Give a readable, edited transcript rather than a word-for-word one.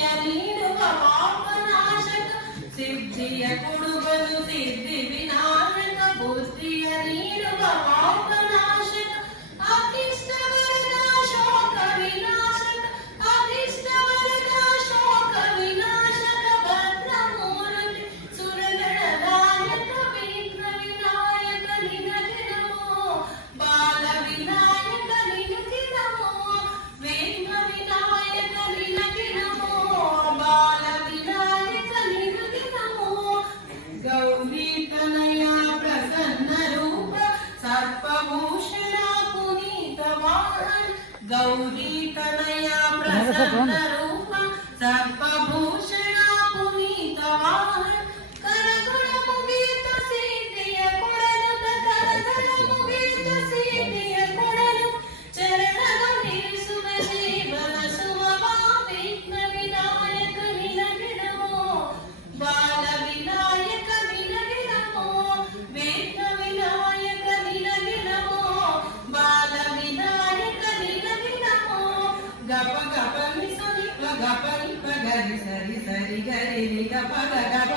ಪುಷ್ಟಿಯ ನೀಡುವ ಪಾಪನಾಶಕ ಸಿದ್ಧಿಯ ಕೊಡುಗನು ಸಿದ್ಧಿ ವಿನಾಶಕ ಬುದ್ಧಿಯ ನೀಡುವ ಪಾಪನಾಶಕ ಅತಿಷ್ಟ ವರದ ಶೋಕ ವಿನಾಶಕ ಅತಿಷ್ಟ ವರದ ಶೋಕ ವಿನಾಶಕ ಭದ್ರಮೂರ್ತಿ ಸುರಗಣ ನಾಯಕ ವಿಘ್ನ ವಿನಾಯಕ ನಿನಗೆ ನಮೋ ಬಾಲ ವಿನಾಯಕ ನಿನಗೆ ನಮೋ ವಿಘ್ನ ವಿನಾಯಕ ನಿನಗೆ ನಮೋ ಬಾಲ ವಿನಾಯಕ ನಿನಗೆ ನಮೋ ಗೌರಿ ತನಯ ಪ್ರಸನ್ನ ರೂಪ ಸರ್ಪಭೂಷಣ ಪುನೀತ ವಾಹನ ಗೌರಿ ತನಯ ಪ್ರಸನ್ನ ರೂಪ ಸರ್ಪಭೂಷಣ ಪುನೀತ ವಾಹನ ಕರಗಳ ಮುಗಿತ ಸೀತೆಯ ಕೊಡಲು ಕರಗಳ ಮುಗಿತ ಸೀತೆಯ ಕೊಡಲು ಚರಣದ ನಿಲ್ಲಿಸುವ ದೇವನ ಸುಮವ ವಿಘ್ನ ವಿನಾಯಕ ನಿನಗೆ ನಮೋ ಬಾಲ ವಿನಾಯಕ ನಿನಗೆ ನಮೋ ವಿಘ್ನ ವಿನಾಯಕ ನಿನಗೆ ನಮೋ ಬಾಲ ವಿನಾಯಕ ನಿನಗೆ ನಮೋ ಗಪ ಗಪ ನಿ ಸರಿ ಗಪ ನಿ ಪ ಗರಿ ಸರಿ ಸರಿ ಗರಿ ನಿ ಗಪ ಗಪ